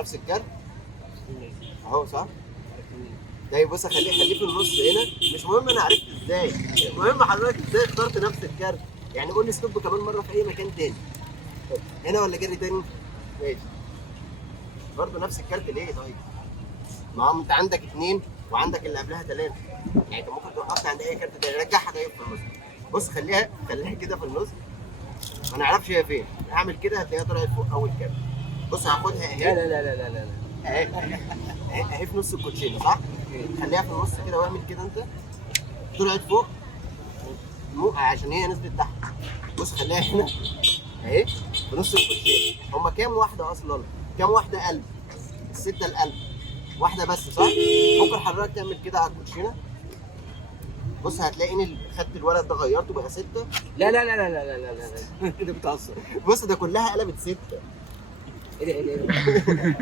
نفس الكارت اهو صح. طيب بص خليه في النص هنا، مش مهم انا عرفت ازاي، المهم حضرتك ازاي اخترت نفس الكارت. يعني قول لي ستوب كمان مره في اي مكان تاني. هنا ولا جري تاني؟ ماشي. برضه نفس الكارت ليه طيب؟ ما هو انت عندك اثنين وعندك اللي قبلها ثلاثه، يعني انت ممكن توقفت عند اي كارت تاني. رجعها طيب في النص. بص خليها كده في النص، ما نعرفش هي فين. اعمل كده هتلاقيها طلعت فوق اول كارت. بص هاخدها اهي. لا لا لا لا لا لا اهي اهي في نص الكوتشينه صح؟ خليها في النص كده واعمل كده انت. طلعت فوق عشان هي نزلت تحت. بص خليها هنا اهي في نص الكوتشينه. هما كام واحده اصلا؟ كام واحده قلب؟ السته القلب واحده بس صح؟ ممكن حضرتك تعمل كده على الكوتشينه. بص هتلاقي ان خدت الولد ده غيرته بقى سته. لا لا لا لا لا لا لا كده بتهزر. بص ده كلها قلبت سته. ايه ده ايه ده